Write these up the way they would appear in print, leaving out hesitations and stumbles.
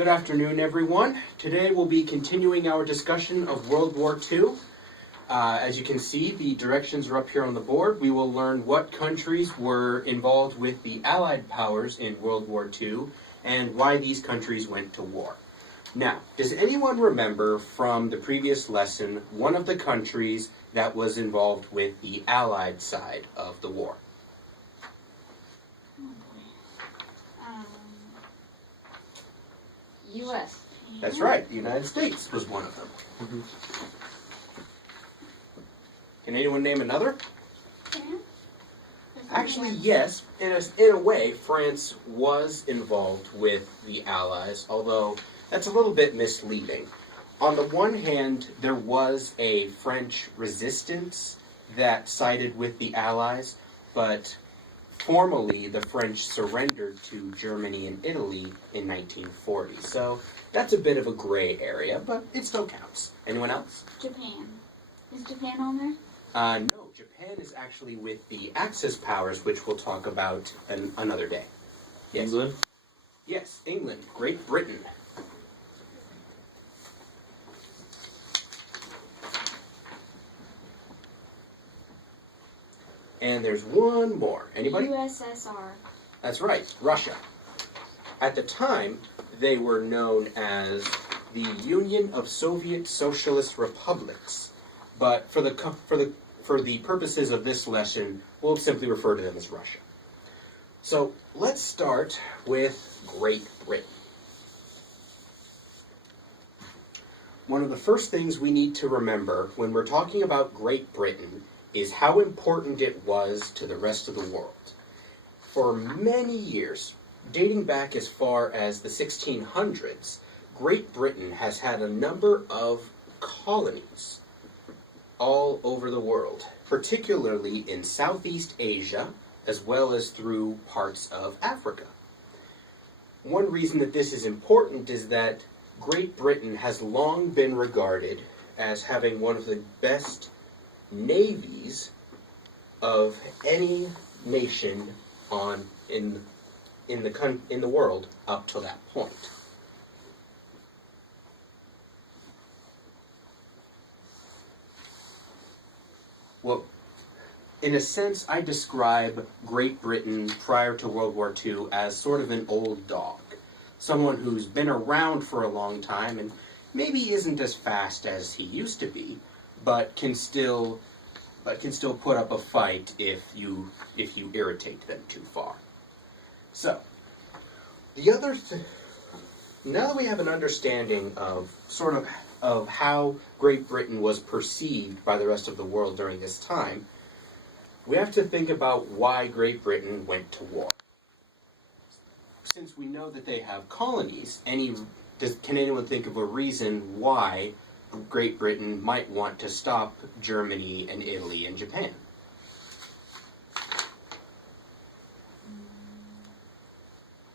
Good afternoon, everyone. Today we'll be continuing our discussion of World War II. As you can see, the directions are up here on the board. We will learn what countries were involved with the Allied powers in World War II and why these countries went to war. Now, does anyone remember from the previous lesson one of the countries that was involved with the Allied side of the war? U.S. That's right, the United States was one of them. Can anyone name another? Actually, yes. In a way, France was involved with the Allies, although that's a little bit misleading. On the one hand, there was a French resistance that sided with the Allies, but formally the French surrendered to Germany and Italy in 1940. So that's a bit of a gray area, but it still counts. Anyone else? Japan. Is Japan on there? No, Japan is actually with the Axis powers, which we'll talk about another day. Yes. England? Yes, England, Great Britain. And there's one more. Anybody? USSR. That's right, Russia. At the time, they were known as the Union of Soviet Socialist Republics, but for the purposes of this lesson, we'll simply refer to them as Russia. So let's start with Great Britain. One of the first things we need to remember when we're talking about Great Britain is how important it was to the rest of the world. For many years, dating back as far as the 1600s, Great Britain has had a number of colonies all over the world, particularly in Southeast Asia, as well as through parts of Africa. One reason that this is important is that Great Britain has long been regarded as having one of the best navies of any nation in the world up to that point. Well, in a sense, I describe Great Britain prior to World War II as sort of an old dog. Someone who's been around for a long time and maybe isn't as fast as he used to be, but can still put up a fight if you irritate them too far. So, now that we have an understanding of how Great Britain was perceived by the rest of the world during this time, we have to think about why Great Britain went to war. Since we know that they have colonies, can anyone think of a reason why Great Britain might want to stop Germany and Italy and Japan?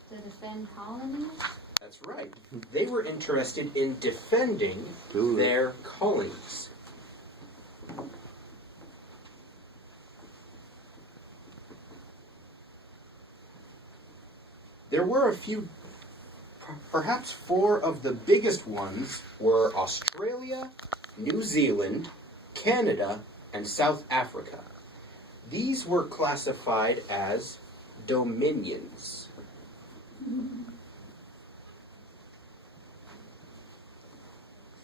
To defend colonies? That's right. They were interested in defending their colonies. There were a few, perhaps four of the biggest ones were Australia, New Zealand, Canada, and South Africa. These were classified as dominions.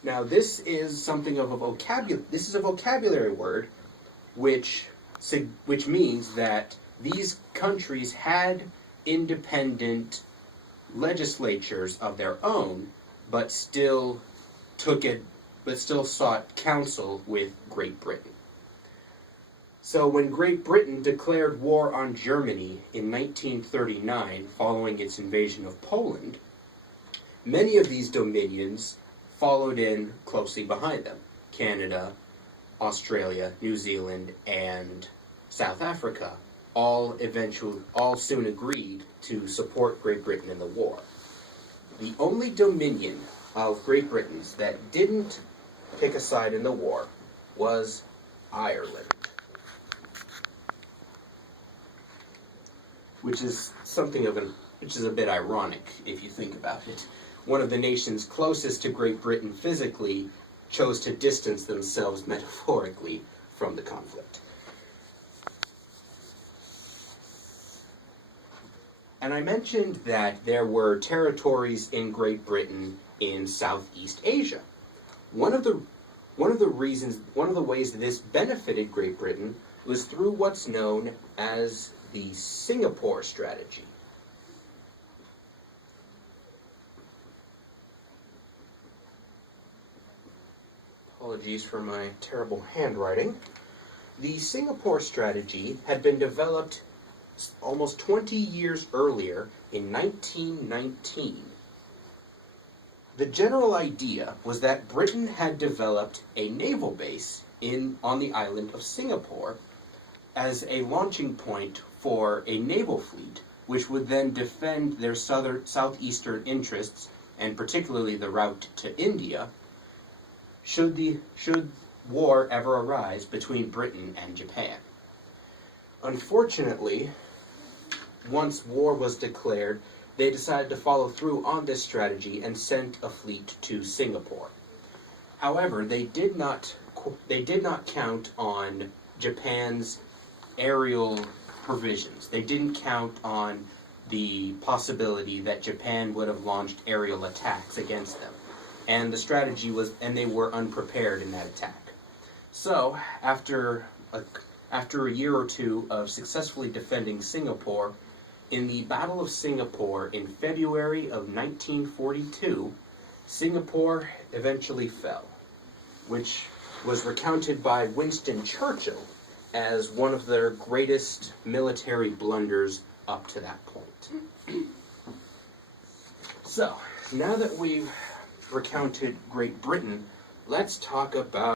Now, this is something of a vocabulary. This is a vocabulary word, which means that these countries had independent legislatures of their own, but still sought counsel with Great Britain. So when Great Britain declared war on Germany in 1939, following its invasion of Poland, many of these dominions followed in closely behind them. Canada, Australia, New Zealand, and South Africa all soon agreed to support Great Britain in the war. The only dominion of Great Britain's that didn't pick a side in the war was Ireland, which is a bit ironic if you think about it. one of the nations closest to Great Britain physically chose to distance themselves metaphorically from the conflict. And I mentioned that there were territories in Great Britain in Southeast Asia. One of the ways that this benefited Great Britain was through what's known as the Singapore strategy. Apologies for my terrible handwriting. The Singapore strategy had been developed almost 20 years earlier in 1919. The general idea was that Britain had developed a naval base on the island of Singapore as a launching point for a naval fleet, which would then defend their southeastern interests, and particularly the route to India, should war ever arise between Britain and Japan. Unfortunately, once war was declared, they decided to follow through on this strategy and sent a fleet to Singapore. However, they did not count on Japan's aerial provisions. They didn't count on the possibility that Japan would have launched aerial attacks against them. And the strategy was, and they were unprepared in that attack. So, after a year or two of successfully defending Singapore, in the Battle of Singapore in February of 1942, Singapore eventually fell, which was recounted by Winston Churchill as one of their greatest military blunders up to that point. So, now that we've recounted Great Britain, let's talk about